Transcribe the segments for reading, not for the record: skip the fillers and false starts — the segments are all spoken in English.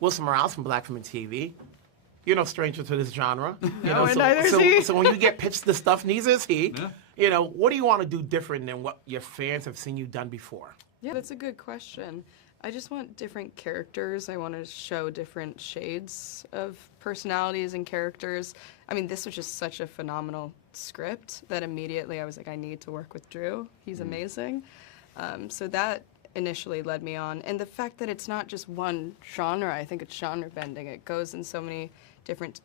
Wilson Morales from Black Film and TV. You're no stranger to this genre. No, and neither is he. So when you get pitched this stuff, neither is he. Yeah. What do you want to do different than what your fans have seen you done before? Yeah, that's a good question. I just want different characters. I want to show different shades of personalities and characters. I mean, this was just such a phenomenal script that immediately I was like, I need to work with Drew. He's amazing. So that initially led me on. And the fact that it's not just one genre, I think it's genre bending. It goes in so many different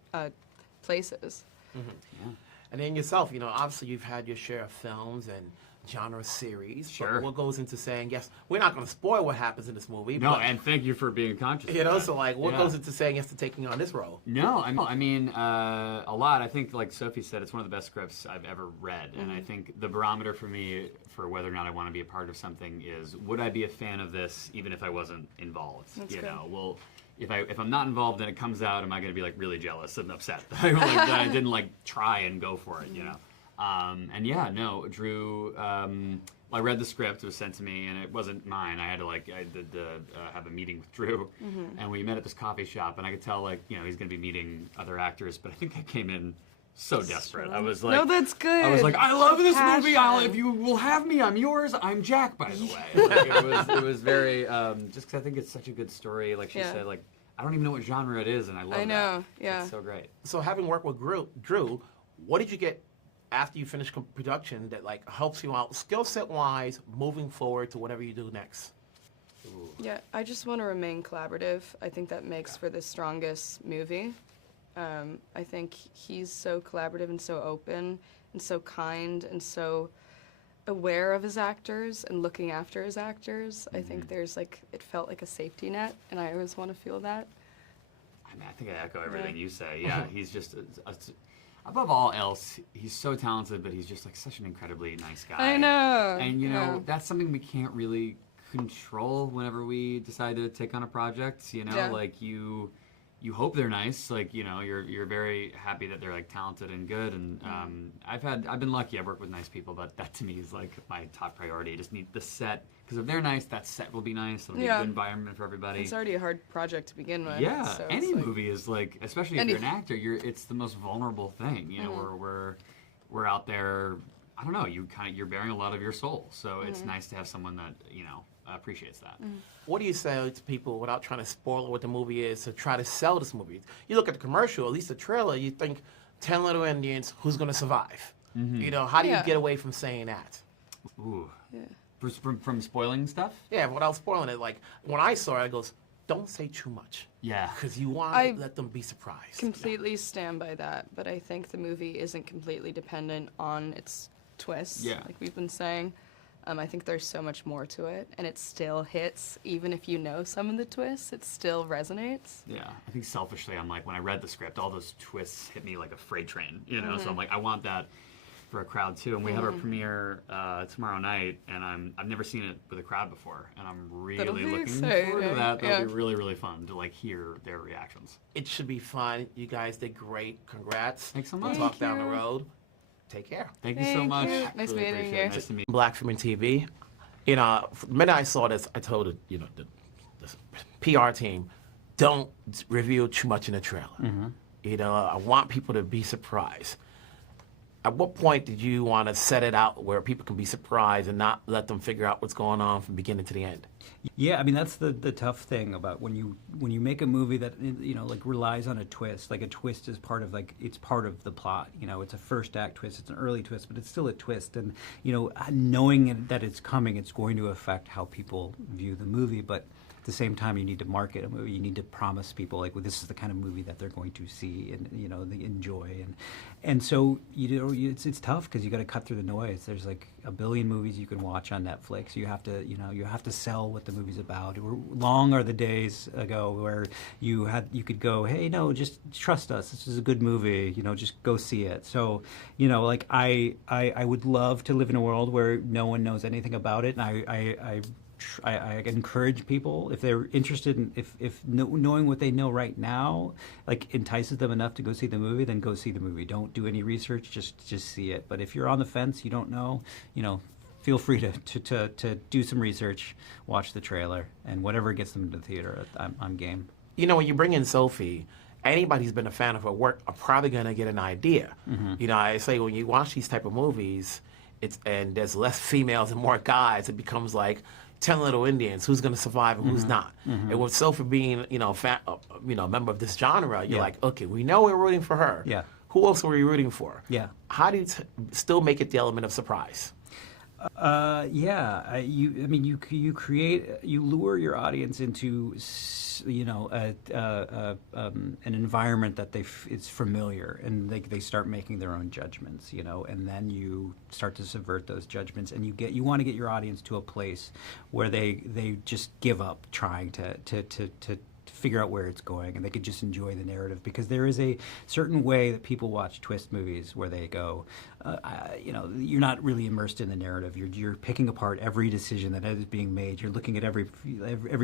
places. Mm-hmm. Yeah. And then yourself, obviously you've had your share of films and genre series. Sure. But what goes into saying, yes, we're not going to spoil what happens in this movie. No, but, and thank you for being conscious of that. So what goes into saying yes to taking on this role? No, I mean, a lot. I think, like Sophie said, it's one of the best scripts I've ever read. And I think the barometer for me for whether or not I want to be a part of something is, would I be a fan of this even if I wasn't involved? That's good. Well, if I'm not involved and it comes out, am I going to be like really jealous and upset that I didn't like try and go for it, And yeah, no, Drew. I read the script; it was sent to me, and it wasn't mine. I did have a meeting with Drew, and we met at this coffee shop, and I could tell he's going to be meeting other actors, but I think I came in so desperate. I was like, no, that's good. I was like, I love this movie. Passion. If you will have me, I'm yours. I'm Jack, by the way. It was very just because I think it's such a good story. Like she said, I don't even know what genre it is, and I love it. I know, yeah. It's so great. So having worked with Drew, what did you get after you finish production that helps you out skill set wise moving forward to whatever you do next? Ooh. Yeah, I just want to remain collaborative. I think that makes for the strongest movie. I think he's so collaborative and so open and so kind and so aware of his actors and looking after his actors. I think there's it felt like a safety net, and I always want to feel that. I mean, I think I echo everything you say. Yeah, he's just above all else, he's so talented, but he's just such an incredibly nice guy. I know. And that's something we can't really control whenever we decide to take on a project. You hope they're nice. You're very happy that they're talented and good. And I've been lucky. I've worked with nice people, but that to me is my top priority. I just need the set, because if they're nice, that set will be nice. It'll be a good environment for everybody. It's already a hard project to begin with. Yeah, so any movie is especially if you're an actor, it's the most vulnerable thing. We're out there. I don't know. You're bearing a lot of your soul. So it's nice to have someone that appreciates that. What do you say to people, without trying to spoil what the movie is, to try to sell this movie? You look at the commercial, at least the trailer, you think 10 little Indians, who's going to survive? How do you get away from saying that? Ooh. Yeah. From spoiling stuff? Yeah, without spoiling it. When I saw it, I goes, don't say too much. Yeah. Because you want to let them be surprised. Completely stand by that, but I think the movie isn't completely dependent on its twists, like we've been saying. I think there's so much more to it, and it still hits. Even if you know some of the twists, it still resonates. Yeah, I think selfishly, I'm when I read the script, all those twists hit me like a freight train, So I'm I want that for a crowd too. And we have our premiere tomorrow night, and I've never seen it with a crowd before, and I'm really looking forward to that. That'll be really, really fun to hear their reactions. It should be fun. You guys did great. Congrats. Thanks so much. We'll talk down the road. Take care. Thank you so much. Nice Really meeting appreciate you. it. Nice to meet you. Black Film and TV. The minute I saw this, I told the PR team, don't reveal too much in the trailer. I want people to be surprised. At what point did you want to set it out where people can be surprised and not let them figure out what's going on from beginning to the end? Yeah, I mean that's the tough thing about when you make a movie that relies on a twist. A twist is part of it's part of the plot. It's a first act twist, it's an early twist, but it's still a twist. And knowing that it's coming, it's going to affect how people view the movie. But at the same time, you need to market a movie. You need to promise people this is the kind of movie that they're going to see and they enjoy. And so it's tough because you got to cut through the noise. There's a billion movies you can watch on Netflix. You have to sell what the movie's about. Long are the days ago where you could go, hey, no, just trust us. This is a good movie. Just go see it. So I would love to live in a world where no one knows anything about it, and I encourage people, if they're interested in, if knowing what they know right now, entices them enough to go see the movie, then go see the movie. Don't do any research, just see it. But if you're on the fence, you don't know, feel free to do some research, watch the trailer, and whatever gets them into the theater, I'm game. you know, when you bring in Sophie, anybody who's been a fan of her work are probably going to get an idea. You know, I say when you watch these type of movies, and there's less females and more guys, it becomes like 10 Little Indians, who's going to survive and who's not. And with Sophie being, you know, a member of this genre, you're like, okay, we know we're rooting for her. Yeah. Who else are we rooting for? Yeah. How do you still make it the element of surprise? You lure your audience into, you know, an environment that it's familiar, and they start making their own judgments, you know, and then you start to subvert those judgments, and you want to get your audience to a place where they just give up trying to figure out where it's going, and they could just enjoy the narrative, because there is a certain way that people watch twist movies where they go, you know, you're not really immersed in the narrative. You're picking apart every decision that is being made. You're looking at every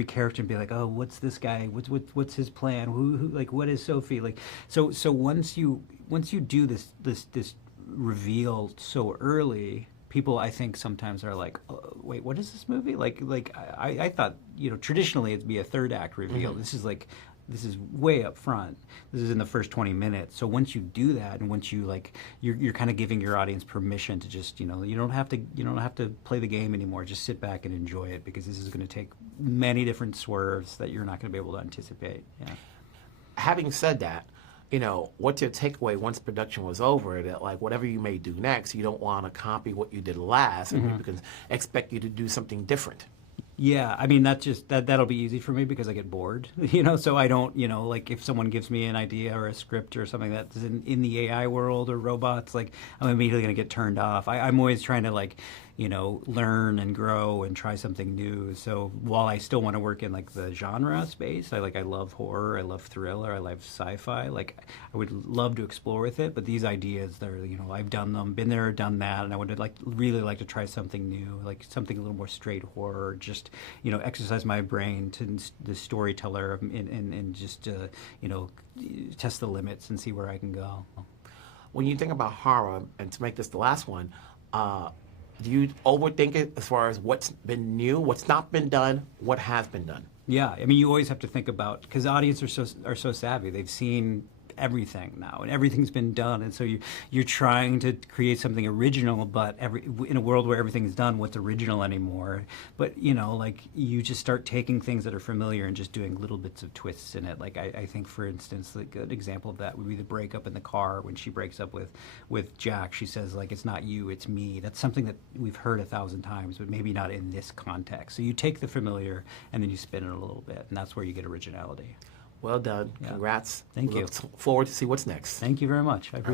character and be like, oh, what's this guy? What's his plan? Who like, what is Sophie like? So once you do this reveal so early, people, I think, sometimes are like, oh, wait, what is this movie? Like I thought, you know, traditionally it'd be a third act reveal. This is way up front. This is in the first 20 minutes. So once you do that, and once you like, you're kind of giving your audience permission to just, you know, you don't have to play the game anymore. Just sit back and enjoy it, because this is going to take many different swerves that you're not going to be able to anticipate. Yeah. Having said that, you know, what's your takeaway once production was over, that like whatever you may do next, you don't want to copy what you did last, and people can expect you to do something different. Yeah, I mean, that'll be easy for me, because I get bored, you know, so I don't, you know, like if someone gives me an idea or a script or something that's in the AI world or robots, like I'm immediately going to get turned off. I'm always trying to, like, you know, learn and grow and try something new. So while I still want to work in like the genre space, I love horror, I love thriller, I love sci-fi. Like I would love to explore with it, but these ideas, they're, you know, I've done them, been there, done that, and I would really like to try something new, like something a little more straight horror, just, you know, exercise my brain to the storyteller and just you know, test the limits and see where I can go. When you think about horror, and to make this the last one, do you overthink it as far as what's been new, what's not been done, what has been done? Yeah, I mean, you always have to think about, because audiences are so savvy. They've seen everything now, and everything's been done, and so you're trying to create something original, but in a world where everything's done, what's original anymore? But, you know, like, you just start taking things that are familiar and just doing little bits of twists in it. Like I think, for instance, like a good example of that would be the breakup in the car. When she breaks up with Jack, she says, like, it's not you, it's me. That's something that we've heard 1,000 times, but maybe not in this context. So you take the familiar and then you spin it a little bit, and that's where you get originality. Well done. Yeah. Congrats. Thank you. Look forward to see what's next. Thank you very much. I appreciate it.